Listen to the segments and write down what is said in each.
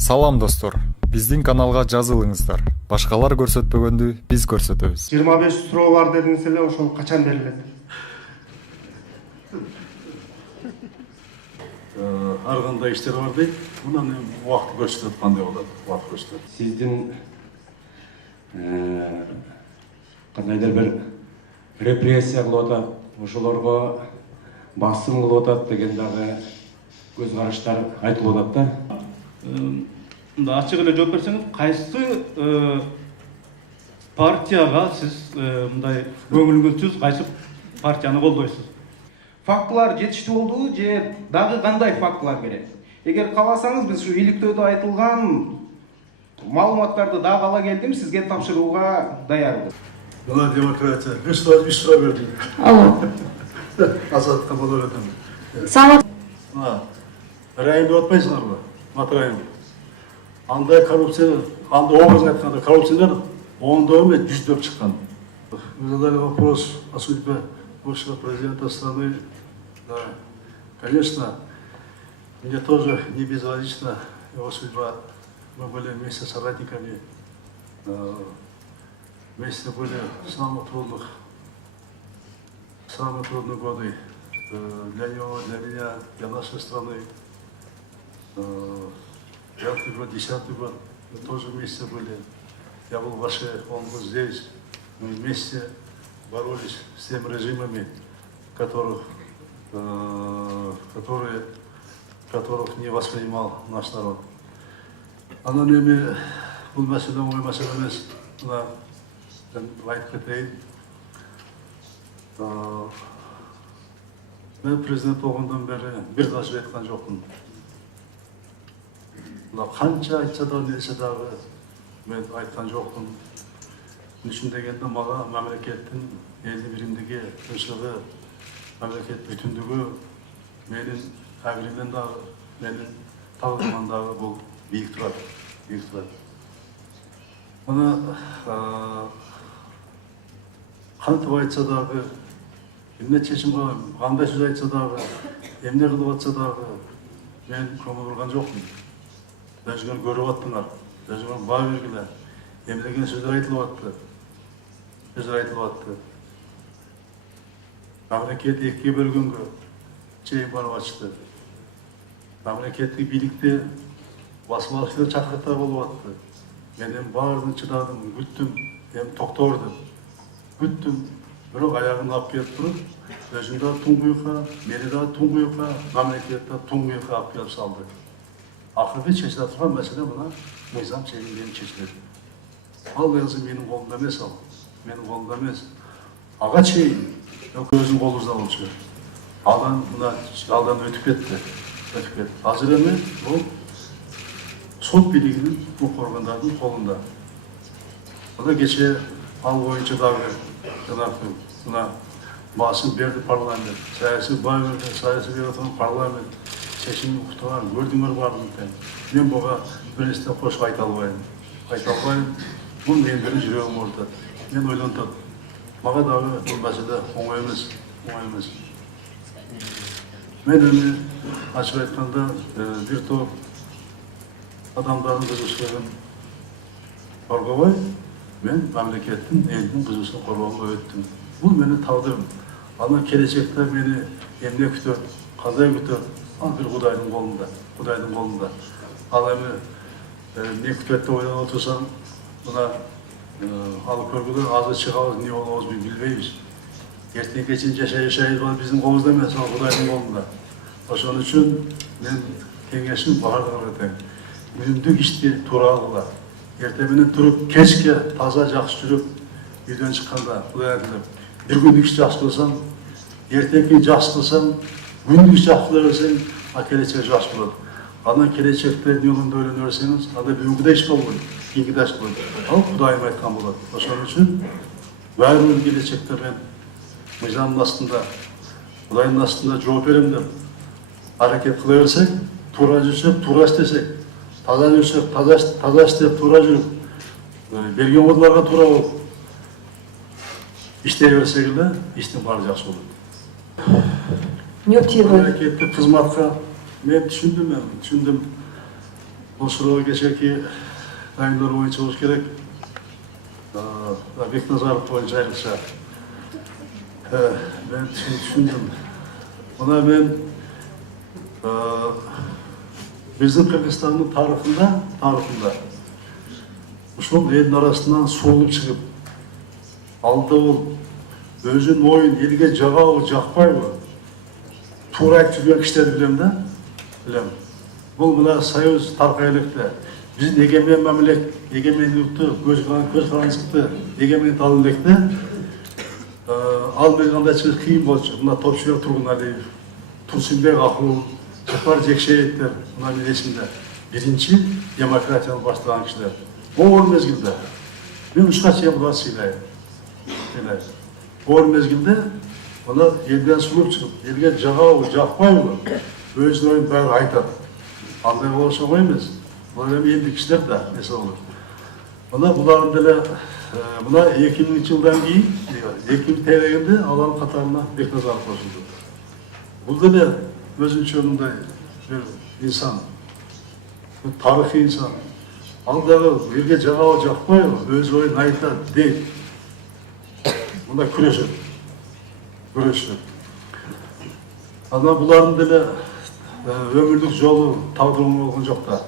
Салам достор, биздин каналга жазылыңыздар. Башкалар көрсөтпөгөндү биз көрсөтөбүз. 25 суроо бар дедиңиз эле, ошол качан берилет? Ар кандай иштер бар дейт. Мунун убакыт көрсөтөт, кандай болот, убакыт көрсөтөт. Сиздин кандайдыр бир репрессия кылып атат, ошолорго басым кылып атат деген дагы көз караштар айтылып атат да. Мында ачык эле жооп берсеңиз, кайсы партияга сиз мындай көңүлүңүзсүз, кайсы партияны колдойсуз? Фактылар жетиштүү болдубу же дагы кандай фактылар керек? Эгер кааласаңыз, биз ушу иликтөөдө айтылган маалыматтарды дагы ала келдим, сизге тапшырууга даярбыз. Мына демократия. Үч суроо бердим. Алло. Азаттыкка боло бердим. Салам. Райым деп атпайсыңарбы? Матырайым. Андай коррупция, андай образно айтканда коррупциялар 10-дон эмес 100-дөп чыккан. Вы задали вопрос о судьбе бывшего президента страны. Да, конечно, мне тоже не безразлична его судьба. Мы были вместе с соратниками, вместе были в самых трудные годы для него, для меня, для нашей страны. 5-й год, 10-й год, мы тоже вместе были. Я был в Аше, он был здесь. Мы вместе боролись с теми режимами, которых не воспринимал наш народ. Анан эми бул маселе оңой маселе эмес. Мына мен айтып кетейин. Мен президент болгондон бери бир да сөз айткан жокмун. Мына канча айтса да, не десе дагы мен айткан жокмун. Үчүн дегенде мага мамлекеттин элдин биримдиги, тынччылыгы, мамлекет бүтүндүгү менин абийимден дагы, менин талабымдан дагы бул бийик турат, бийик турат. Мына кантип айтса дагы, эмне чечим кылам, кандай сөз айтса дагы, эмне кылып атса дагы мен көңүл бурган жокмун. Өзүңөр көрүп аттыңар, өзүңөр баа бергиле. Эмнеген сөздөр айтылып атты. Мамлекет экиге бөлгөнгө чейин барып ачты. Мамлекеттик бийликте басмалчылар чакырыктар болуп атты. Мен эми баарын чыдадым, күттүм, эми токтордум. Күттүм, бирок аягын алып келип туруп, өзүн да туңгуюкка, мени да туңгуюкка, мамлекет да туңгуюкка алып келип салды. Акыркы чечиле турган маселе мына мыйзам чегинден чечилет. Ал өзү менин колумда эмес, ал менин колумда эмес. Ага чейин өзүнүн колубузда болчу. Алдан өтүп кетти. Азыр эми бул сот бийлигинин, укук органдарынын колунда. Мына кечээ ал боюнча дагы жанагы мына басым берди парламент, саясий баа берди, саясий берип турган парламент. Чечим уктуган, көрдүңөр баардыгын. Мен буга бир нерсе кошуп айта албайм. Бул менин бир жүрөгүм оорутат. Мен ойлонтот. Мага дагы бул маселе оңой эмес. Мен эми ачык айтканда бир топ адамдардын бузушулугун коргобой, мен мамлекеттин, элдин бузушулугун коргоого өттүм. Бул менин тагдырым. Анан келечекте мени эмне күтөт, кандай күтөт? Ал бир Кудайдын колунда. Ал эми эмне күтөт деп ойлонуп отурсам, мына ал көргүлө азыр чыгабыз, эмне болобуз билбейбиз. Эртең кечин жашайбыз, биздин колубузда эмес, ал Кудайдын колунда. Ошон үчүн мен кеңешим баардыгына тең. Күндүк ишти туура кыла. Эртең менен туруп, кечке таза жакшы жүрүп, үйдөн чыкканда Кудай айтып, бир күндүк иш жакшы кылсаң, эртеңки жакшы кылсаң, күндүк иш жакшы кыла берсең, келечек жакшы болот. Анан келечекте жолунда ойлоно берсеңиз, анда бүгүнкү иш болбойт, кийинки иш болот. Ал Кудайым айткан болот. Ошон үчүн баардык келечекте мен мыйзамдын астында, Кудайдын астында жооп берем деп аракет кыла берсек, туура жүрсөк, туура иштесек, таза жүрсөк, таза иштеп, туура жүрүп, берген кодуларга туура болуп иштей берсек эле, иштин баары жакшы болот. Мамлекеттик кызматка мен түшүндүм. бұл сұрауға кешеки дайындары бойынша болуш керек. Бекназаров бойынша айрықша. Мен түсіндім. Бұна мен біздің Қырғызстанның тарихында ушул элдин арасынан суылып шығып, алды ол өзүнүн ойын элге жагабы, жакпайбы, туура айтып жүргөн кишилерди билем да, билем. Бұл мына союз таркайлыкты, биздин эгемен мамилек, эгемендүүлүктү, көз карандыкты, эгемендик алып электе, ал мен кандай чыгыш кыйын болчу. Мына Топчубек Тургуналиев, Турсунбек Акыл, Жапар Жекшеевтер, мына мен эсимде. Биринчи демократияны баштаган кишилер. Оор мезгилде мен ушка чейин буларды сыйлайм. Оор мезгилде мына элден сулуп чыгып, элге жагабы, жакпайбы, өзүнүн оюн баары айтат. Андай болушу оңой эмес. Бул эми элдик кишилер да эсе болот. Мына булардын деле мына 2000-жылдан кийин 2000 тегенде алардын катарына Бекназаров кошулду. Бул деле өзүнчө мындай бир инсан, тарыхый инсан. Ал дагы элге жагабы, жакпайбы, өз оюн айтат, дейт. Мында күрөшөт. Ана булардын деле өмүрлүк жолу тагдырым болгон жок да.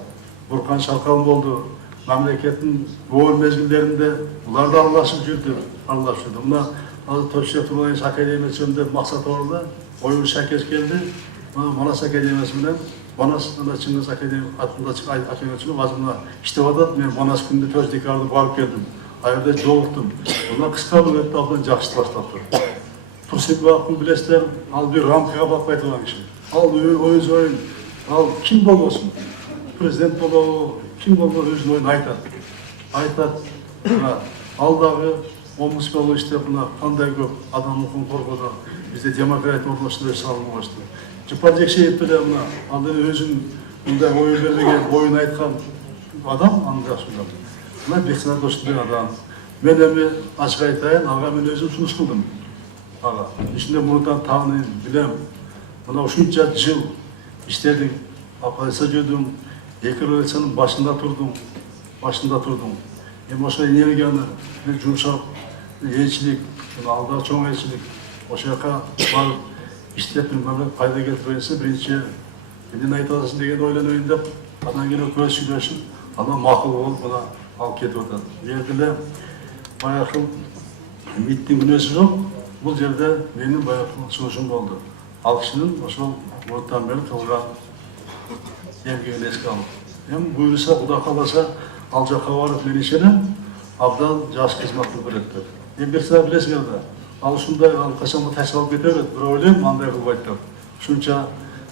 Буркан Шалкалым болду. Мамлекеттин оор мезгилдеринде булар да аралашып жүрдү. Мына азыр Топчубек Тургуналиев академиясында максат орунда оюн шакес келди. Манас академиясы менен Манас Чыңгыз атында академиясында азырына иштеп атат. Мен Манас күндө 4 декабрда барып келдим. Айырда жолуктум. Мына кыска мөөнөттө абдан жакшы баштап тур. Турсунбек Акыл билесиздер, ал бир рамкага барып кайтылган киши. Ал өз оюн, ал ким болбосун, президент болобу, ким болбосун өзүнүн оюн айтат. Ал дагы омбудсмен иштеп, мына кандай көп адам укугун коргоду, бизде демократия орношто салынып баштады. Жапар Жекшеев деле мына ал өзүнүн мындай ой бербеген, оюн айткан адам, андай ашыган. Мына Бекназаров ушундай адам. Мен эми ачык айтайын, ага мен өзүм сунуш кылдым. Ага, ичинде мурунтан тааныйм, билем. Мына ушунча жыл иштедим, оппозиция жүрдүм, 2 революциянын башында турдум. Эми ошо энергияны мен жумшап, элчилик, алда чоң элчилик, ошол жака барып иштеп, мен пайда келтирсе, биринчи эмне айта аласың деген ойлонойм деп, анан кийин көз сүйлөшүп, анан макул болуп, мына алып кетип атат. Жерде баягы миттин күнөөсү жок. Бул жерде менин баягы сунушум болду. Ал кишинин ошол мурунтан бери кылган эмгегин эске алып. Эми буюрса, Кудай кааласа, ал жака барып мен ишенем, абдан жакшы кызмат кылып берет деп. Эми Бекназаров билесиңер да, ал ушундай ал качанбы ташып алып кете берет, бирок ойлойм андай кылбайт деп. Ушунча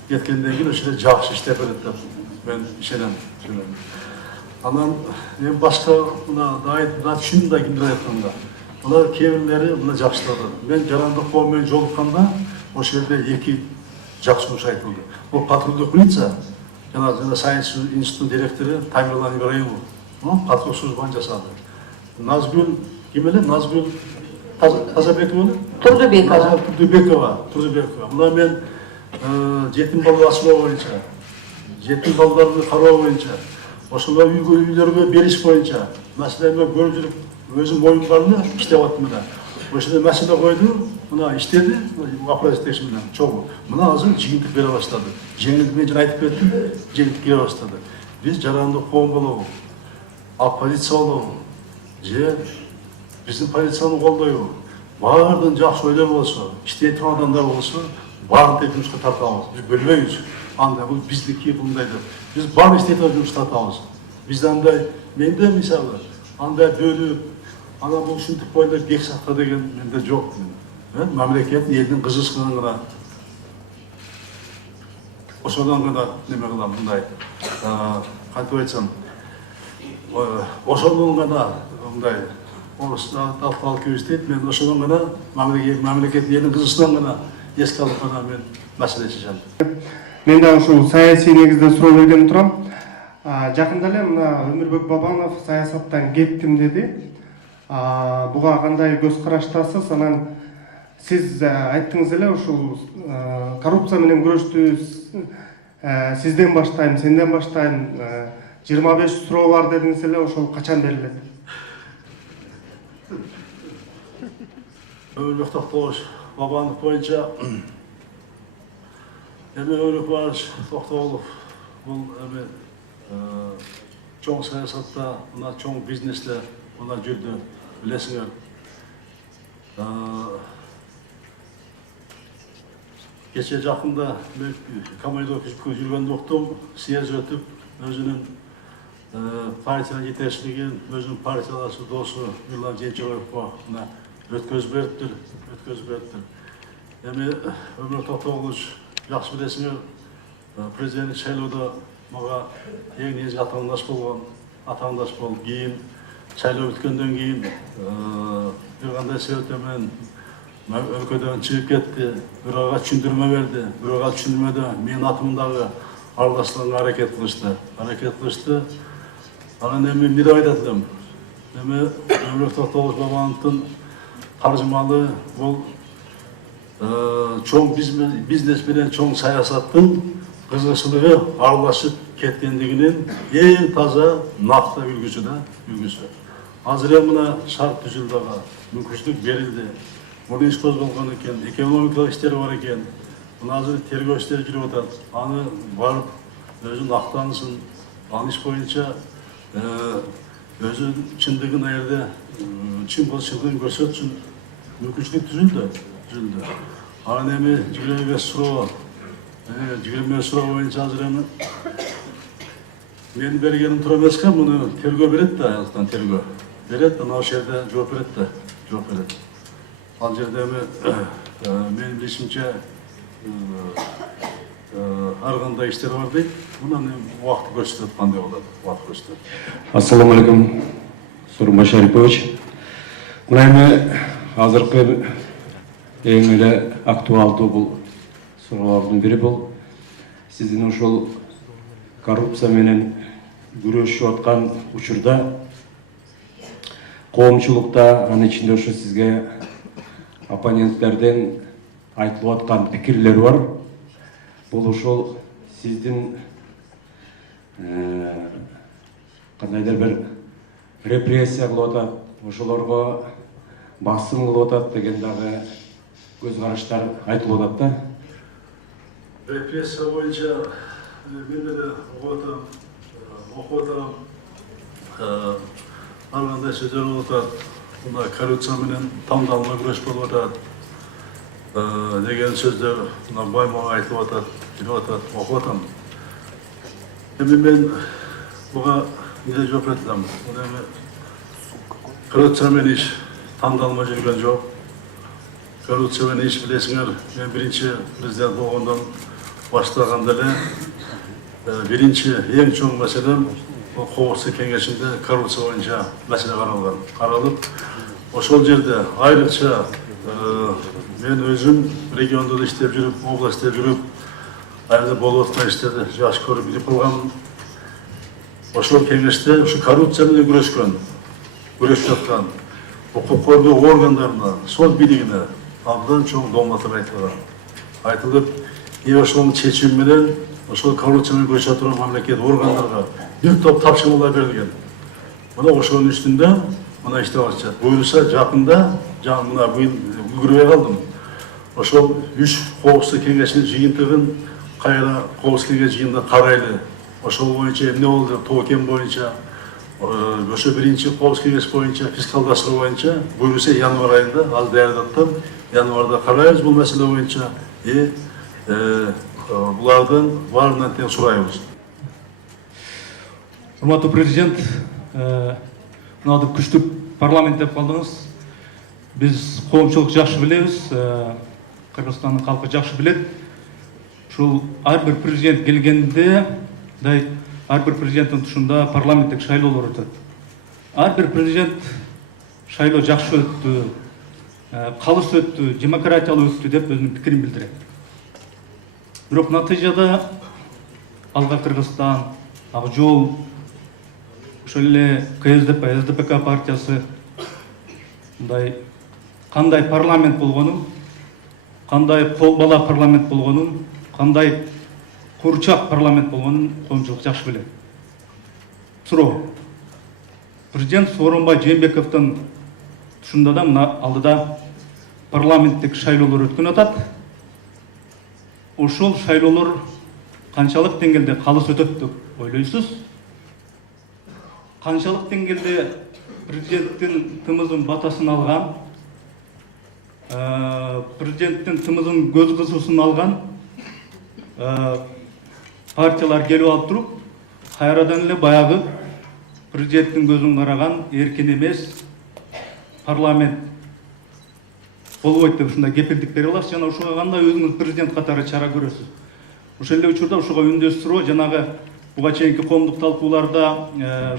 кеткенден кийин ошол жакшы иштеп берет деп мен ишенем. Анан эми башка мына да түшүндүм да кимдер айтканда. Мына кээ бирлери мына жакшылады. Мен жарандык коом менен жолукканда ошол жерде 2 жакшы сунуш айтылды. Бул патрулдук милиция жана Сайенс институтунун директору Тамерлан Ибраимов патрулдук службаны жасады. Назгүл ким эле? Назгүл Тазабекова? Турдубекова. Мына мен жетим балдар ачылуу боюнча, жетим балдарды кароо боюнча, ошолор үйлөргө бериш боюнча маселени көрүп жүрүп, өзүм оюм бар эле иштеп аттым мына. Ошондой маселе койду, мына иштеди, оппозиция менен чогуу. Мына азыр жыйынтык бере баштады. Жеңилдик менен айтып кеттим, жеңилдик келе баштады. Биз жарандык коом болобу, оппозиция болобу, же биздин позицияны колдойбу, баардын жакшы ойлор болсо, иштей турган адамдар болсо, баарын тең жумушка тартабыз. Биз бөлбөйбүз. Андай бул биздики мындай деп. Биз баарын иштей турган жумушка тартабыз. Бизде андай, менде мисалы, андай бөлүп, ана бул ушинтип бойда бек сакта деген менде жок. Мамлекеттин элдин кызыксыгын гана ошодон гана неме кылам, мындай кантип айтсам, ошондон гана мындай орусча талкалап иштейт. Мен ошондон гана мамлекеттин элдин кызыксыгынан гана эске алып гана мен маселе чечем. Мен да ушул саясий негизде суроо берген турам. Жакында эле мына Өмүрбек Бабанов саясаттан кеттим деди. Буга кандай көз караштасыз? Анан сиз айттыңыз эле ушул коррупция менен күрөштү сизден баштайм, сенден баштайм 25 суроо бар дедиңиз эле, ошол качан берилет? Өмүрбек Токтогуш Бабанов боюнча эми Өмүрбек Бабанович Токтогулов бул эми чоң саясатта, мына чоң бизнесте мына жүрдү, билесиңер. Кече жакында мен командировкага жүргөндө уктум, съезд өтүп, өзүнүн партия жетекчилигин, өзүнүн партиялашы досу Мирлан Женчебаевго мына өткөзүп бериптир. Эми Өмүрбек Токтогулович жакшы билесиңер, президенттик шайлоодо мага эң негизги атаандаш болуп, кийин шайлоо бүткөндөн кийин бир кандай себептер менен өлкөдөн чыгып кетти, бирөөгө түшүндүрмө берди, бирөөгө түшүндүрмөдө менин атымдагы аралаштырганга аракет кылышты. Анан эми эмне деп айтат элем? Эми Өмүрбек Токтогулов Бабановдун таржымалы бул чоң бизнес менен чоң саясаттын кызыкчылыгы аралашып кеткендигинин эң таза, накты үлгүсү. Азыр эми мына шарт түзүлдү, мүмкүнчүлүк берилди. Муну иш козголгон экен, экономикалык иштер бар экен. Мына азыр тергөө иштери жүрүп атат. Аны барып өзүн актанысын, аны иш боюнча өзү чындыгын аерде чын болуп чындыгын көрсөтсүн, мүмкүнчүлүк түзүлдү. Анан эми 25 суроо боюнча азыр эми мен бергеним туура эмес экен, муну тергөө берет да, аяктан тергөө берет, анан ошол жерде жооп берет. Ал жерде эми менин билишимче ар кандай иштер бар дейт. Мунун убакыты көрсөтөт, кандай болот, убакыт көрсөтөт. Ассаламу алейкум, Сооронбай Шарипович. Мына эми азыркы эң эле актуалдуу бул суроолордун бири бул сиздин ушул коррупция менен күрөшүп аткан учурда коомчулукта, анын ичинде ошо сизге оппоненттерден айтылып аткан пикирлер бар. Бул ошол сиздин кандайдыр бир репрессия кылып атат, ошолорго басым кылып атат деген дагы көз караштар айтылып атат да. Репрессия боюнча мен деле окуп атам, ар кандай сөздөр болуп атат. Мына коррупция менен тандалма күрөш болуп атат деген сөздөр мына баймага айтылып атат, жүрүп атат, окуп атам. Эми мен буга эмне жооп берет элем? Эми коррупция менен иш тандалма жүргөн жок. Коррупция менен иш билесиңер, мен биринчи президент болгондон баштаганда эле биринчи эң чоң маселем Коопсуздук кеңешинде коррупция боюнча маселе каралып, ошол жерде айрыкча мен өзүм региондо да иштеп жүрүп, областта жүрүп, айрда болуп аткан иштерди жакшы көрүп билип калгам. Ошол кеңеште ушу коррупция менен күрөшүп жаткан укук коргоо органдарына, сот бийлигине абдан чоң домлатар айтылып, ошонун чечими менен ошол коррупция менен күрөшүп турган мамлекет органдарга бир топ тапшырмалар берилген. Мына ошонун үстүндө мына иштеп атышат. Буюрса жакында, мына быйыл үлгүрбөй калдым. Ошол 3 коопсуздук кеңешинин жыйынтыгын кайра коопсуздук кеңеш жыйынында карайлы. Ошол боюнча эмне болду, токен боюнча, ошо биринчи коопсуздук кеңеш боюнча, фискалдаштыруу боюнча буюрса январь айында ал даярдаттым. Январда карайбыз бул маселе боюнча. Булардын баарынан тең сурайбыз. Урматтуу президент, мынадыр күчтүү парламент деп калдыңыз. Биз коомчулук жакшы билебиз, Кыргызстандын калкы жакшы билет. Ушул ар бир президент келгенде, ар бир президенттин тушунда парламенттик шайлоолор өтөт. Ар бир президент шайлоо жакшы өттү, калыс өттү, демократиялуу өттү деп өзүнүн пикирин билдирет. Бирок натыйжада Алга Кыргызстан, Ак Жол, ошол эле КСДП, СДПК партиясы мындай кандай парламент болгонун, кандай кол бала парламент болгонун, кандай курчак парламент болгонун коомчулук жакшы билет. суроо. Президент Сооронбай Жээнбековдун тұшында да мына алдыда парламенттик шайлоолор өткөн атат. Ошол шайлоолор канчалык деңгээлде калыс өтөт деп ойлойсуз? Канчалык деңгээлде президенттин тымызын батасын алган, президенттин тымызын көз кысуусун алган партиялар келип алып туруп, кайрадан эле баягы президенттин көзүн караган эркин эмес парламент болбойт деп ушундай кепилдик бере аласыз, жана ушуга кандай өзүңүз президент катары чара көрөсүз? Ошол эле учурда ушуга үндөштүрүү жанагы буга чейинки коомдук талкууларда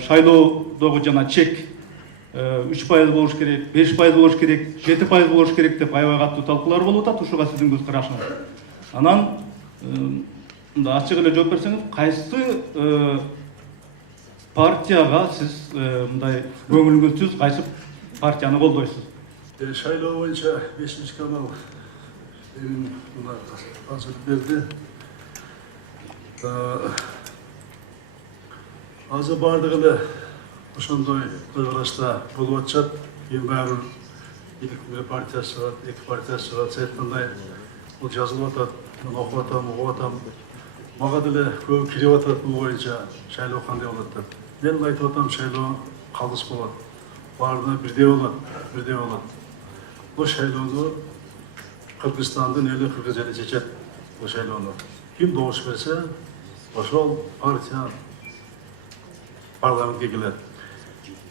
шайлоодогу жана чек 3% болуш керек, 5% болуш керек, 7% болуш керек деп аябай катуу талкуулар болуп атат. Ушуга сиздин көз карашыңыз. Анан мында ачык эле жооп берсеңиз, кайсы партияга сиз мындай көңүлүңүз, кайсы партияны колдойсуз? Шайлоо боюнча 5-чи канал мына азыр берди. Азыр бардыгы эле ошондой көз карашта болуп атышат. Эми баягы бир партия чыгат, 2 партия чыгат, айткандай бул жазылып атат. Мен окуп атам. Мага деле көп кирип атат бул боюнча шайлоо кандай болот деп. Мен айтып атам, шайлоо калыс болот. Баардыгы бирдей болот. Бул шайлоону Кыргызстандын эли Кыргыз эли чечет. Бул шайлоону ким добуш берсе, ошол партия парламентке келет.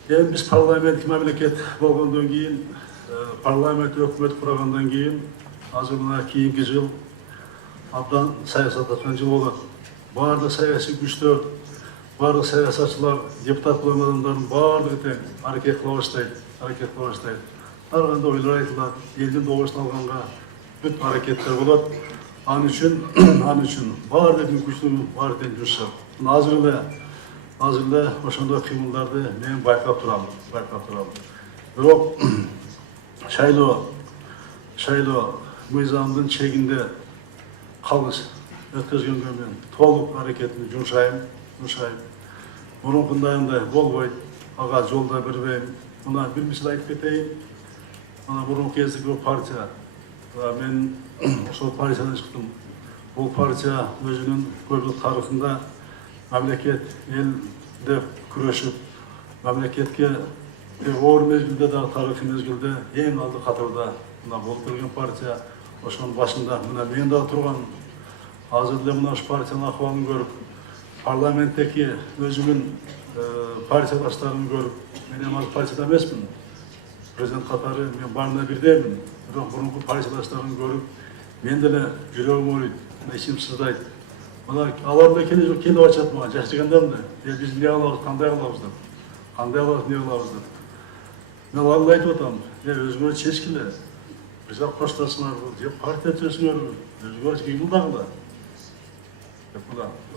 Эми биз парламенттик мамлекет болгондон кийин, парламент өкмөт кургандан кийин, азыр мына кийинки жыл абдан саясатташкан жыл болот. Баардык саясий күчтөр, баардык саясатчылар, депутат болгон адамдардын баардыгы тең аракет кыла баштайт. Ар кандай ойлор айтылат, элдин добушун алганга бүт аракеттер болот. Ал үчүн баардык күчтөрү бар тең жумшап. Азыр эле ошондой кыймылдарды мен байкап турам. Бирок шайлоо мыйзамдын чегинде калыс өткөзгөнгө мен толук аракетимди жумшайм. Мурункундайындай болбойт, ага жол да бербейм. Мына бир мисал айтып кетейин. Мына мурунку кездеги партия, мен ошол партиядан чыктым. Бул партия өзүнүн көп жыл тарыхында мамлекет элде күрөшүп, мамлекетке оор мезгилде да тарыхый мезгилде эң алды катарда мына болуп келген партия. Ошонун башында мына мен дагы турган. Азыр эле мына ушу партиянын акыбалын көрүп, парламенттеги өзүмүн партиядаштарын көрүп, мен эми азыр партияда эмесмин. Президент катары мен баарына бирдеймин. Бирок мурунку партиядаштарын көрүп, мен деле жүрөгүм ооруйт, ичим сыздайт. Мына алар да келип атышат мага, жашыргандам да. Биз эмне кылабыз, кандай кылабыз деп. Мен аларга айтып атам, өзүңөр чечкиле. Биз коштосуңарбы, же партия түзөсүңөрбү, өзүңөр кыймылдагыла.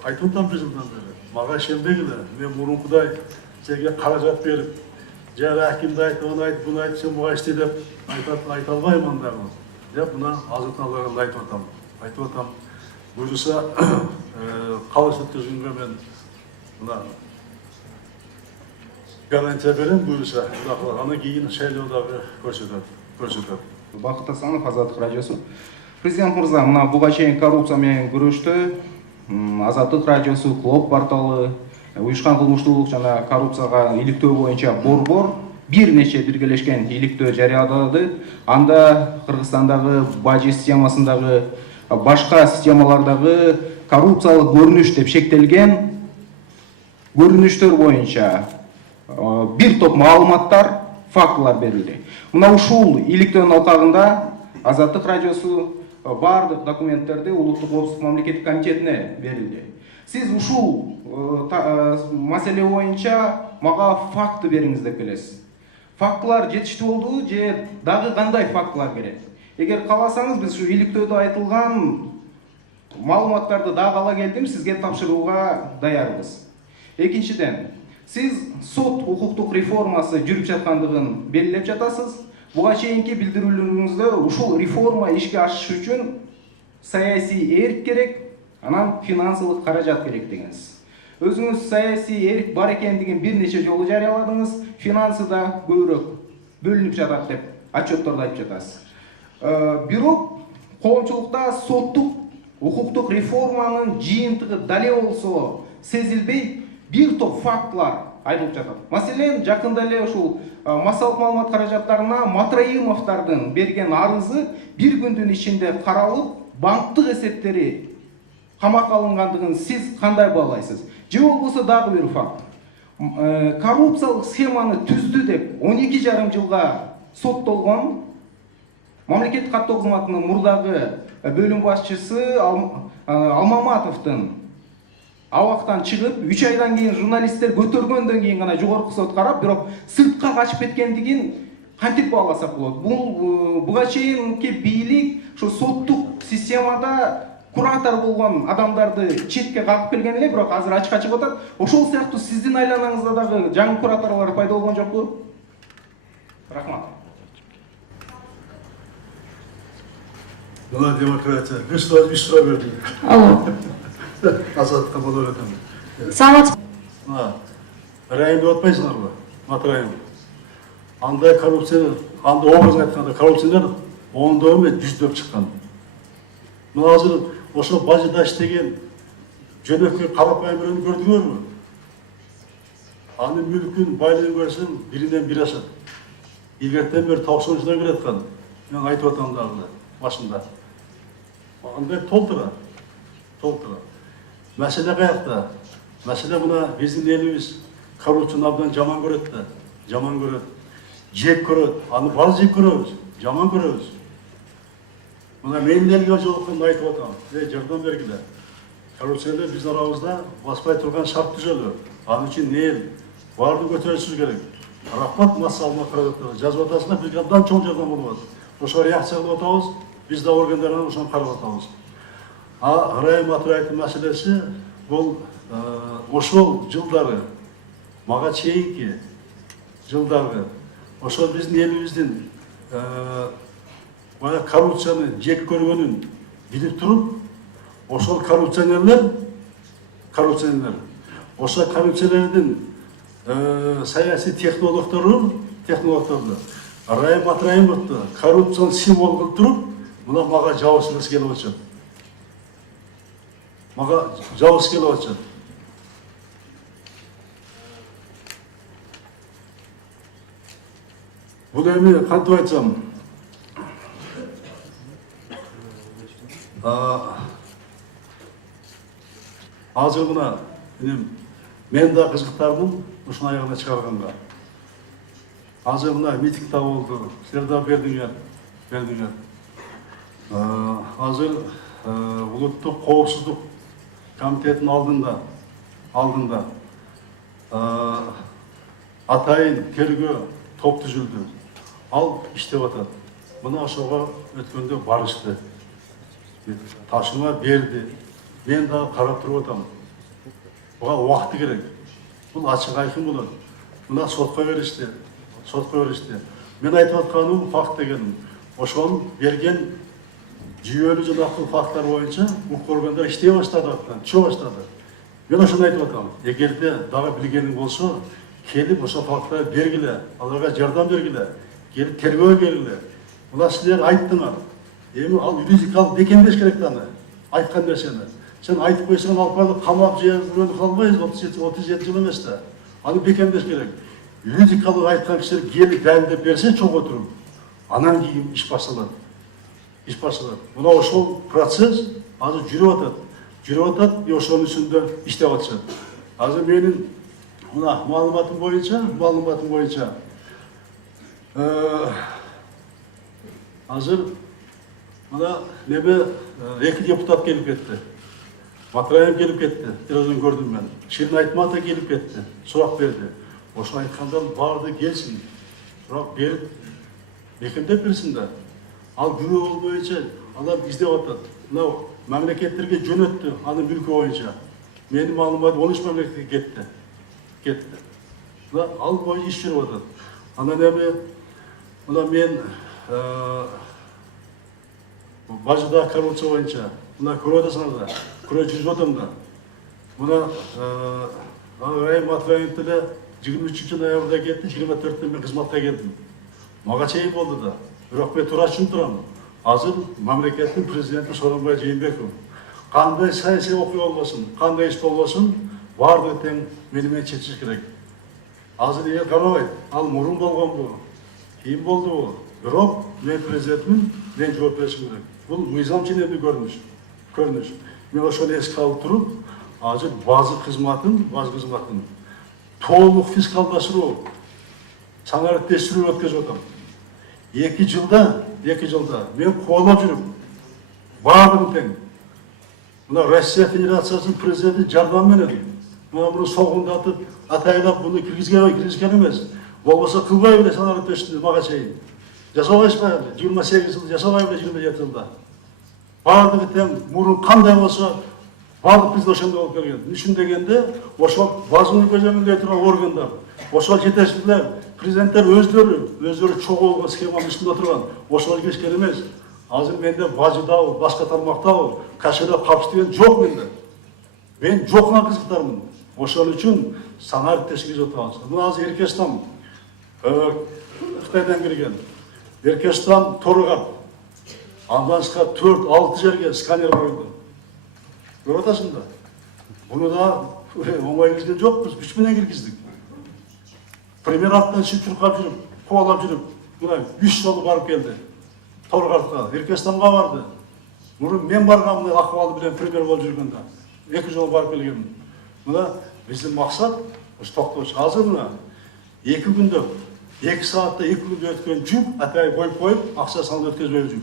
Айтып атам бир жылдан бери. Мага ишенбегиле, мен мурункудай сизге каражат берип, же акимди айтып, аны айтып, буну айтып, сен буга иште деп айта албайм андагы. Деп мына азыркы аларга айтып атам. Буюрса калыс өткөзгөнгө мен мына гарантия берем, буюрса анан кийин шайлоодагы көрсөтөт. Бакыт Асанов, Азаттык радиосу. Президент мырза, мына буга чейин коррупция менен күрөштө Азаттык радиосу, Клоп порталы, уюшкан кылмыштуулук жана коррупцияга иликтөө боюнча борбор бир нече биргелешкен иликтөө жарыядады. Анда Кыргызстандагы бажы системасындагы башка системалардагы коррупциялык көрүнүш деп шектелген көрүнүштөр боюнча бир топ маалыматтар, фактылар берилди. Мына ушул иликтөөнүн алкагында Азаттык радиосу бардык документтерди Улуттук коопсуздук мамлекеттик комитетине берилди. Сиз ушул маселе боюнча мага факты бериңиз деп келесиз. Фактылар жетиштүү болдубу же дагы кандай фактылар керек? Эгер кааласаңыз, биз ушу иликтөөдө айтылган маалыматтарды дагы ала келдим, сизге тапшырууга даярбыз. Экинчиден, сиз сот укуктук реформасы жүрүп жаткандыгын белгилеп жатасыз. Буга чейинки билдирүүлөрүңүздө ушул реформа ишке ашыш үчүн саясий эрк керек, анан финансылык каражат керек дегенсиз. өзүңүз саясий эрк бар экендигин бир нече жолу жарыяладыңыз, финансы да көбүрөөк бөлүнүп жатат деп отчеттордо айтып жатасыз. Бирок коомчулукта соттук укуктук реформанын жыйынтыгы дале болсо сезилбей бир топ фактылар айтылып жатат. Маселен, жакында эле ушул массалык маалымат каражаттарына Матраимовдордун берген арызы бир күндүн ичинде каралып, банктык эсептери камакка алынгандыгын сиз кандай баалайсыз? Же болбосо дагы бир факт. Коррупциялык схеманы түздү деп 12,5 жылга соттолгон мамлекеттик каттоо кызматынын мурдагы бөлүм башчысы Алмаматовдун абактан чыгып 3 айдан кийин журналисттер көтөргөндөн кийин гана жогорку сот карап, бирок сыртка качып кеткендигин кантип бааласак болот? Буга чейинки бийлик ошо соттук системада куратор болгон адамдарды четке кагып келген эле, бирок азыр ачыкка чыгып атат. Ошол сыяктуу сиздин айланаңызда дагы жаңы кураторлор пайда болгон жокпу? Рахмат. Мына демократия. Үч суроо бердим. Алло. Азаттыкка боло берем. Саламатсыз. Райым деп атпайсыңарбы? Матраим. Андай коррупция, андай образын айтканда коррупциялар ондоо эмес, жүздөп чыккан. Мына азыр ошо бажыда иштеген жөнөкөй карапайым бирөөнү көрдүңөрбү? Анын мүлкүн, байлыгын көрсөң, биринен бир ашат. Илгертен бери таушончулар берип аткан. Мен айтып атам дагы башында. Андай толтура. Мәселе каякта? Мәселе мына биздин элибиз коррупцияны абдан жаман көрөт да, жаман көрөт. Жек көрөт, аны баары жек көрөбүз, жаман көрөбүз. Мына менин элге жолукканда айтып атам, жардам бергиле. Коррупцияны биздин арабызда баспай турган шарт түзөлү. Ал үчүн эл баарын көтөрүшүбүз керек. Рахмат массалык каражаттарга жазып атасыңар, бизге абдан чоң жардам болуп атат. Ошо реакция кылып атабыз, биз да органдардан ошону карап атабыз. Райым Матраевдин маселеси бул ошол жылдары, мага чейинки жылдары, ошол биздин элибиздин бая коррупцияны жек көргөнүн билип туруп, ошол коррупционерлер, ошол коррупционерлердин саясий технологдорду Райым Матраимовду коррупциянын символ кылып туруп, мына мага жабышкысы келип атат. Бул эми кантип айтсам, азыр мына мен да кызыктардым ушуну аягына чыгарганга. Азыр мына митинг да болду, силер да бердиңер. Азыр улуттук коопсуздук комитетинин алдында атайын тергөө топ түзүлдү. Ал иштеп атат. Мына ошого өткөндө барышты. Ташыма берди. Мен дагы карап туруп атам. Буга убакыт керек. Бул ачык айкын болот. Мына сотко беришти. Мен айтып атканым факт дегеним. Ошону берген жүйөлүү жанакы факттар боюнча укук органдар иштей баштады, чыга баштады. Мен ошону айтып атам. Эгерде дагы билгениң болсо, келип ошо факттарды бергиле, аларга жардам бергиле, келип тергөө бергиле. Мына силер айттыңар. Эми ал юридикалык бекемдеш керек да аны. Айткан нерсени. Сен айтып койсоң алып калып камап же бирөөнү кыла албайбыз, 37 жыл эмес да. Аны бекемдеш керек. Юридикалык айткан кишилер келип далилдеп берсе чогуу туруп, анан кийин иш башталат. Мына ошол процесс азыр жүрүп атат, и ошонун үстүндө иштеп атышат. Азыр менин мына маалыматым боюнча азыр мына эки депутат келип кетти. Матраим келип кетти, телевизордон көрдүм мен. Ширин Айтматов келип кетти, сурак берди. Ошо айткандар баарды келсин, сурак берип, бекемдеп берсин да. Ал күнөө боюнча алар издеп атат. Мына мамлекеттерге жөнөттү, анын мүлкү боюнча. Менин маалыматым 13 мамлекетке кетти. Мына ал боюнча иш жүрүп атат. Анан эми мына мен бажыда коррупция боюнча мына көрүп атасыңар да, көрүп жүрүп атам да. Мына Райым Матвеев деле 23 ноябрда кетти, 24-те мен кызматка келдим. Мага чейин болду да. Бирок мен туура түшүнүп турам. Азыр мамлекеттин президенти Сооронбай Жээнбеков кандай саясий окуя болбосун, кандай иш болбосун, баардыгы тең менен чечиш керек. Азыр эл карабайт, ал мурун болгонбу, кийин болдубу. Бирок мен президентмин, мен жооп беришим керек. Бул мыйзам ченемдүү көрүнүш. Мен ошону эске алып туруп, азыр базы кызматын толук фискалдаштыруу, санариптештирүү өткөзүп атам. 2 жылда мен кубалап жүрүп, баардыгын тең. Мына Россия Федерациясынын президенти жардам менен, муну согундатып, атайлап буну киргизген эмес. Болбосо кылбай эле санариптештирүү мага чейин. Жасабайбы, 28 жыл жасабайбы, 27 жылда. Баардыгы тең, мурун кандай болсо, баардык бизде ошондой болуп келген. Үчүн дегенде, ошол базыны көзөмөлдөй турган органдар, ошол жетекчилер, президенттер өздөрү чогуу болгон схеманын үстүндө турган, ошол киришкен эмес. Азыр менде бажыдабы, башка тармактабы, кашелеп капчы деген жок менде. Мен жокуна кызыктармын. Ошол үчүн санариптештирүү жатабыз. Мына азыр Эркестан Кытайдан келген. Эркестан Торгат. Андан башка 4-6 жерге сканер коюлду. Көрүп атасың да. Буну да оңой киргизген жокпуз, күч менен киргиздик. Премьер аттан чүркап жүрүп, кубалап жүрүп, мына 3 жолу барып келди. Торгатка, Эркестанга барды. Мурун мен баргам мына акыбалы менен премьер болуп жүргөндө 2 жолу барып келгем. Мына биздин максат ушу токтош. Азыр мына 2 күндө, 2 саатта 2 күндө өткөн жүк атай коюп, акча салып өткөзбөй жүр.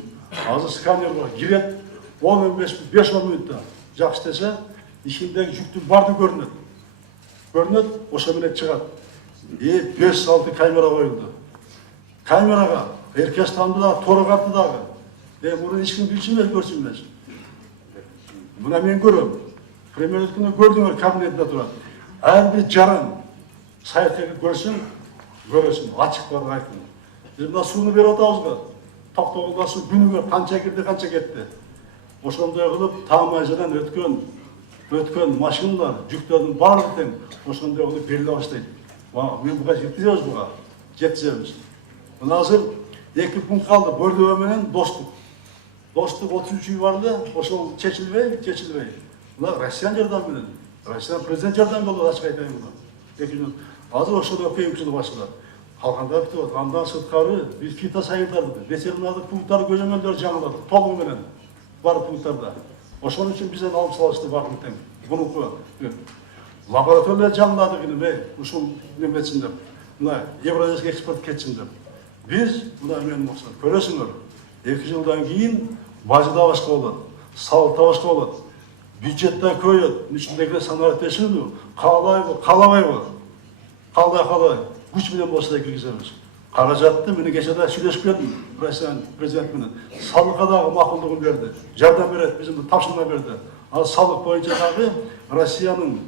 Азыр сканер бар, кирет 5-10 мүнөттө. Жакшы десе, ичиндеги жүктүн бардыгы көрүнөт, ошо менен чыгат. 5-6 камера коюлду. Камерага Эркестанды да, Торгатты дагы. Мурун эч ким билчү эмес, көрчү эмес. Мына мен көрөм. Премьерлик күнү көрдүңөр, кабинетте турат. Ар бир жаран сайтка көрсүң, ачык бар айткын. Биз мына сууну берип атабызбы? Токтогулдасын күнүгө канча кирди, канча кетти. Ошондой кылып таамайжадан өткөн машиналар, жүктөрдүн баардыгы тең ошондой кылып бериле баштайт. Мен буга жеткизебиз. Мына азыр 2 пункт калды, Бөрдөө менен Достук. Достук 33 үй бар эле, ошол чечилбей. Мына Россиянын жардамы менен, Россиянын президент жардамы болду, ачык айтайын мына. Азыр ошол өкмөтчүлүк башылар. Калгандар бүтүп, андан сырткары биз фитосанитардык, ветеринардык пункттарды көзөмөлдөр жаңыладык, толугу менен бар пункттарда. Ошон үчүн бизден алып салышты бардык тең. Бунуку лабораториялар жаңыладык эми, ушул неметсин деп. Мына Евразийский экспорт кетсин деп. Биз мына менин максат, көрөсүңөр, 2 жылдан кийин бажыда башка болот, салыкта башка болот, бюджетте көйөт, ичиндеги санариптештирүү, каалабайбы, күч менен болсо да киргизебиз. Каражатты мен кечеде сүйлөшүп келдим, Россиянын президенти менен. Салыкка дагы макулдугун берди, жардам берет, бизге тапшырма берди. Ал салык боюнча дагы Россиянын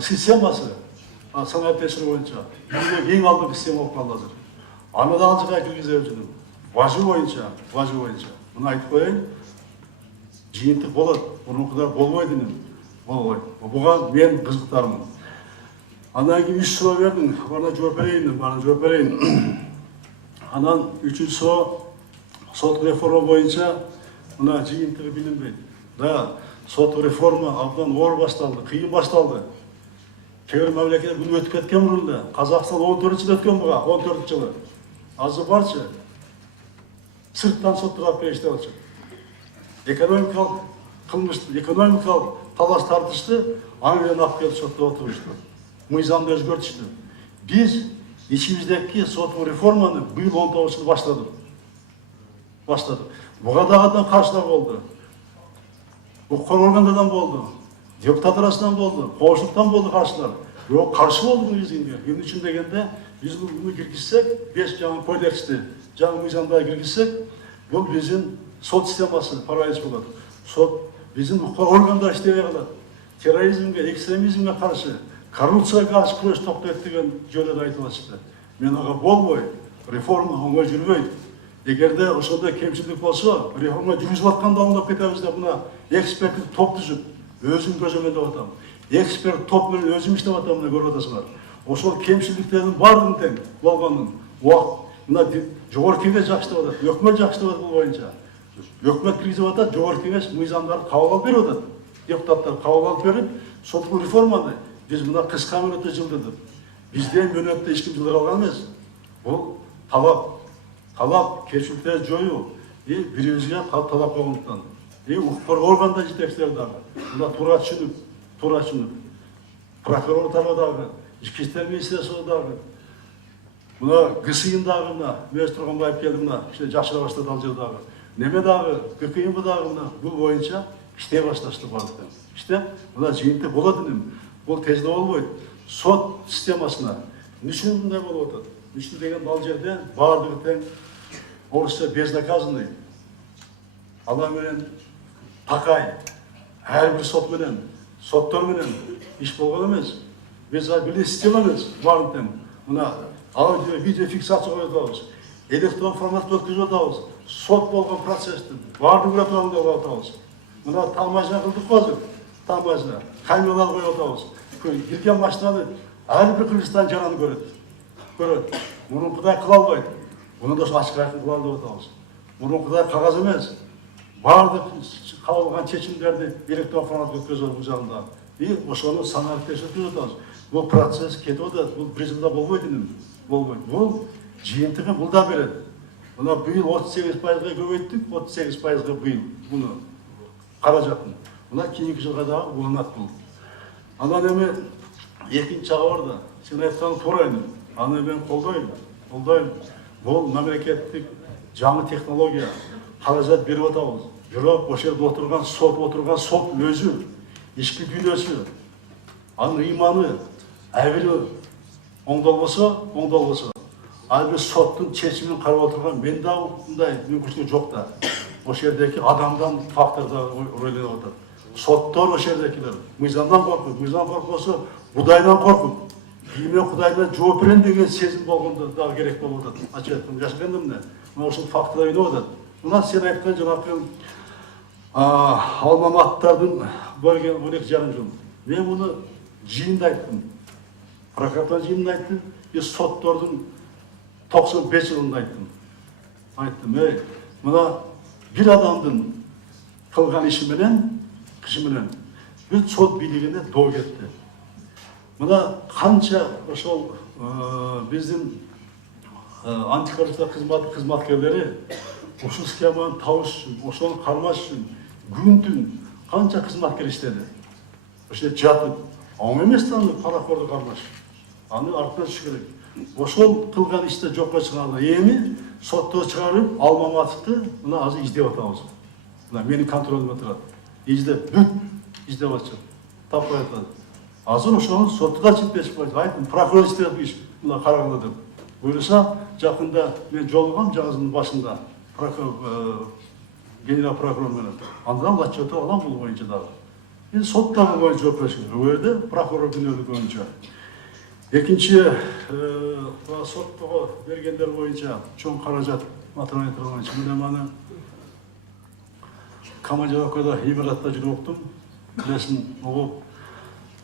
системасы, санариптештирүү боюнча эң алдыңкы система болуп калды азыр. Аны да алжыга киргизебиз. Бажы боюнча. Муну айтып коеюн, жыйынтык болот, мурункудай болбойт эми. Буга мен кызыктармын. Андан кийин 3 суроо бердим, бана жооп берейин. Анан 3-үчү суроо сот реформа боюнча мына жыйынтыгы билинбейт. Да, сот реформа абдан оор башталды, кыйын башталды. Кээ бир мамлекеттер буну өтүп кеткен мурунда. Казакстан 14-жылы өткөн буга, 14-жылы. Азыр барчы. Сырттан соттук алып келишти болчу. Экономикалык талаш тартышты, аны менен алып келип сотто отурушту. Мыйзамды өзгөртүштү. Биз ичибиздеги соттук реформаны быйыл 19-жылы баштадык. Буга дагы каршылар болду. Укук органдардан болду. Депутат арасынан болду, коомчулуктан болду каршылар. Бирок каршы болду негизинде. Эмне үчүн дегенде, биз буну киргизсек, 5 жаңы кодексти, жаңы мыйзамдарды киргизсек, бул биздин сот системасы парализ болот. Сот биздин укук органдар иштебей калат. Терроризмге, экстремизмге каршы, коррупцияга каршы күрөш токтойт деген жөнүндө айтылып атышты. Мен ага болбой, реформа оңой жүрбөйт. Эгерде ошондой кемчилик болсо, реформа жүргүзүп атканда оңдоп кетебиз деп мына эксперттик топ түзүп, өзүм көзөмөлдөп атам. эксперт топ менен өзүм иштеп атам, мына көрүп атасыңар. Ошол кемчиликтердин баардыгын тең болгонун убакыт мына жогорку кеңеш жакшы деп атат, өкмөт жакшы деп атат бул боюнча. Өкмөт киргизип атат, жогорку кеңеш мыйзамдарды кабыл алып берип атат. Депутаттар кабыл алып берип, соттук реформаны биз мына кыска мөөнөттө жылдырдык. Бизден мөөнөттө эч ким жылдыра алган эмес. Бул талап, кемчиликтерди жоюу, бирибизге талап койгондуктан. Укук коргоо органда жетекчилер дагы, мына туура түшүнүп, прокурорлор дагы, ички иштер министрлиги дагы, мына ГСИН дагы мына Мөз Тургунбаев келди, мына иште жакшыра баштады ал жер дагы. Неме дагы, ККМ дагы мына бул боюнча иштей башташты бардык. İşte мына жыйынтык болот энем. Бул тезде болбойт. Сот системасына үчүн мындай болуп атат. Үчүн деген ал жерде баардыгы тең орусча безнаказанный. Ала менен такай, ар бир сот менен, соттор менен иш болгон эмес. Биз бир система эмес, баардыгы тең. Мына аудио, видео фиксация коюп атабыз. Электрон форматта өткөзүп атабыз. Сот болгон процесстин баардыгын өткөрүп атабыз. Мына тамажа кылдык азыр. Тамажа, камералар коюп атабыз. Кирген машинаны ар бир кыргызстан жараны көрөт. Мурункудай кыла албайт. Муну да ачык айкын кыла деп атабыз. Мурункудай кагаз эмес. Баардык кабыл алган чечимдерди электрон форматта өткөзөт бул жагында. Ошону саналып өткөзүп атабыз. Бул процесс кетип атат. Бул бир жылда болбойт эми. Болбойт. Бул жыйынтыгын бул да берет. Мына быйыл 38%га көбөйттүк, 38%га быйыл муну каражатын. Мына кийинки жылга дагы уланат бул. Анан эми экинчи жагы бар да, сен айтканың туура эми. Аны мен колдойм. Бул мамлекеттик жаңы технология, каражат берип атабыз. Бирок ошол жерде отурган сот өзү, ички дүйнөсү, анын ыйманы, абири оңдолбосо, ал бир соттун чечимин карап отурган мен дагы мындай мүмкүнчүлүк жок да. Ошол жердеги адамдан фактор да ройлонуп атат. Соттор ошол жердекилер мыйзамдан коркуп, мыйзам коркпосо Кудайдан коркуп, кийиме Кудайдан жооп берем деген сезим болгондо дагы керек болуп атат. Ачык айтканда жашаганда мына ушул факторлор ойноп атат. Мына сен айткан жанагы алмаматтардын бөлген 12,5 жыл. Мен муну жыйында айттым. Прокуратура жыйында айттым, соттордун 95 жылында айттым. Мына бир адамдын кылган иши менен бир сот бийлигине доо кетти. Мына канча ошол биздин антикоррупция кызматкерлери ушул схеманы табыш үчүн, ошону кармаш үчүн күн-түн канча кызматкер иштеди. Ошол жатып, оң эмес да аны паракорду кармаш. Аны артынан түшүш керек. Ошол кылган иште жокко чыгарды. Эми сотто чыгарып, Алмаматовду мына азыр издеп атабыз. Мына менин контролумда турат. Бүт издеп атышат. Таппай атат. Азыр ошону сотто да жетпешип койду. Айттым, прокурор иштеп иш мына караганда деп. Буюрса, жакында мен жолугам жазынын башында генерал прокурор менен. Андан отчет алам бул боюнча дагы. Мен сотто бул боюнча жооп беришим. Бул жерде прокурор күнөөлүк боюнча. Экинчи соттого бергендер боюнча чоң каражат материалдар боюнча мен аны Камажабакада имаратта жүрүп октум. Билесин угуп,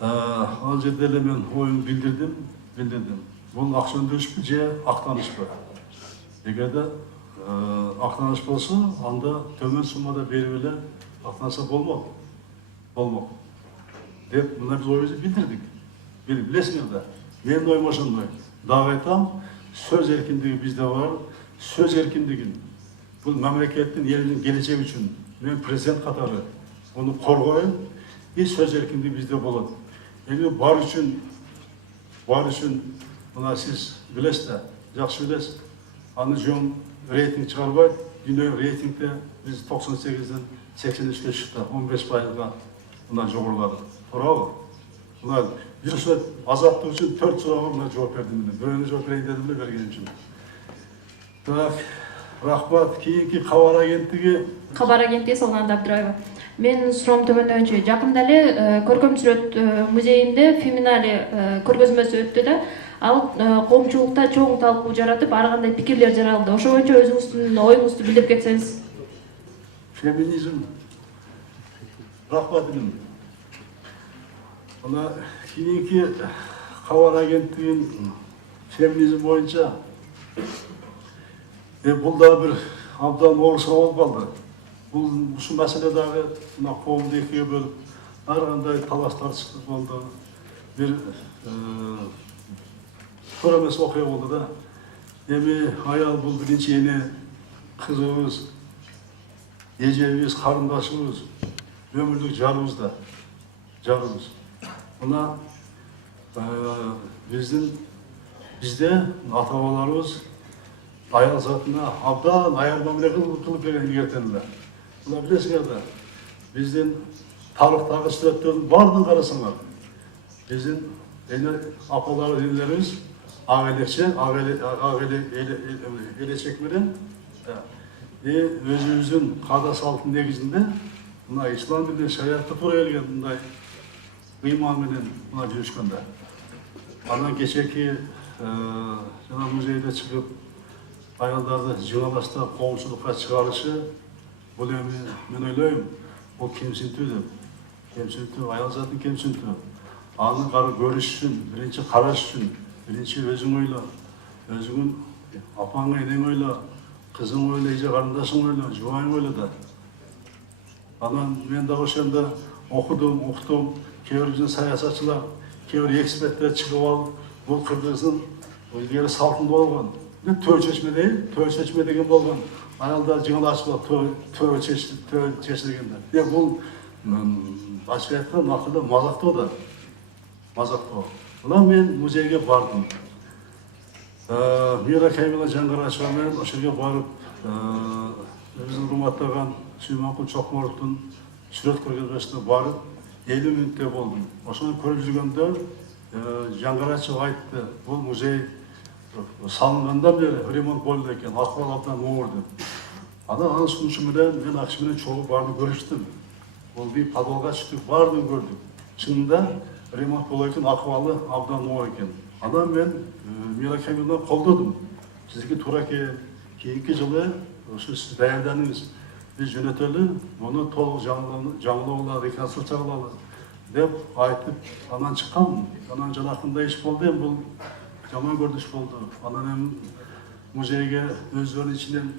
ал жерде эле мен оюмду билдирдим. Бул акча өндүрүшпү же актанышпы? Эгерде актаныш болсо, анда төмөн суммада берип эле актанса болмок. Деп мына биз оюбузду билдирдик. Билесиңер да. Мен оюм ошондой. Дагы айтам, сөз эркиндиги бизде бар. Сөз эркиндигин бул мамлекеттин, элдин келечеги үчүн мен президент катары onu korgoyun, söz erkinliği bizde болот. Эми бар үчүн мына сиз билесиз да, жакшы билесиз. Аны жөн рейтинг чыгарбайт. Дүйнө рейтингде биз 98ден 83ке чыкты, 15%га мына жогорулады. Туурабы? Мына бир азаттык үчүн 4 суроого мына жооп бердим. Бирөөнү жооп берейин дедим эле бергеним үчүн. Так, рахмат. Кийинки Кабар агенттиги Солган Абдыраева. Мен суроом төмөндөгүнчө жакында эле көркөм сүрөт музейинде феминале көргөзмөсү өттү да. Ал коомчулукта чоң талкуу жаратып, ар кандай пикирлер жаралды. Ошо боюнча өзүңүздүн оюңузду билдирип кетсеңиз. Феминизм рахмат элим. мына кийинки кабар агенттигин феминизм боюнча бул да бир абдан оор сабак болуп калды. Бул ушул маселе дагы мына коомду экиге бөлүп, ар кандай талаш тартыштар болду. Бир туура эмес окуя болду да. Эми аял бул биринчи эне, кызыбыз, эжебиз, карындашыбыз, өмүрлүк жарыбыз да. Жарыбыз. Мына бизде ата-бабаларыбыз аял затына абдан аял мамиле кылып берген ийгертен эле. Мына билесиңер да, биздин тарыхтагы сүрөттөрдүн баардыгын карасаңар, биздин эне апалар, энелерибиз ак элечек менен өзүбүздүн каада салттын негизинде мына ислам дини шариатты туура келген мындай ыйман менен мына жүрүшкөн да. Анан кечеки жана музейде чыгып аялдарды жыналаштап коомчулукка чыгарышы, бул эми мен ойлойм, бул кемсинтүү деп. Кемсинтүү, аял затын кемсинтүү. Аны көрүш үчүн, биринчи караш үчүн, биринчи өзүң ойло, өзүңүн апаңы, энең ойло, кызың ойло, эже карындашың ойло, жубайың ойло да. Анан мен дагы ошондо окудум, уктум, кээ бир саясатчылар, кээ бир эксперттер чыгып алып, бул Кыргыздын илгери салтында болгон. Төө чечме деген болгон. Аялдар жыналашып төө чечилгенде. Бул ачык айтканда максаты мазактоо да. Мазактоо. Мына мен музейге бардым. Мира Камила Жаңгарачева менен ошол жерге барып, өзүн урматтаган Сүймөнкул Чокморовдун сүрөт көргөзмөсүнө барып, 50 мүнөттөй болдум. Ошону көрүп жүргөндө Жаңгарачева айтты, бул музей салынгандан бери ремонт болду экен, акыбал абдан оор деп. Анан сунушу менен мен акча менен чогуу баарын көрүштүм. Бул бир подвалга чыктык, баарын көрдүк. Чынында ремонт болот экен, акыбалы абдан оор экен. Анан мен Мира Камиланы колдодум. Сизге туура экен. Кийинки жылы ошо сиз даярданыңыз. Биз жөнөтөлү, муну толук жаңылоолу, реконструкциялоолу деп айтып, анан чыкканмын. Анан жанакында иш болду, эми бул жаман көрүнүш болду. Анан эми музейге өздөрүнүн ичинен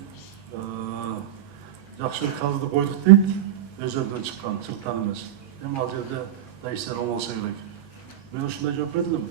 жакшы казды койдук дейт, өздөрүнөн чыккан, сырттан эмес. Эми ал жерде да иштер оңолсо керек. Мен ушундай жооп бердим.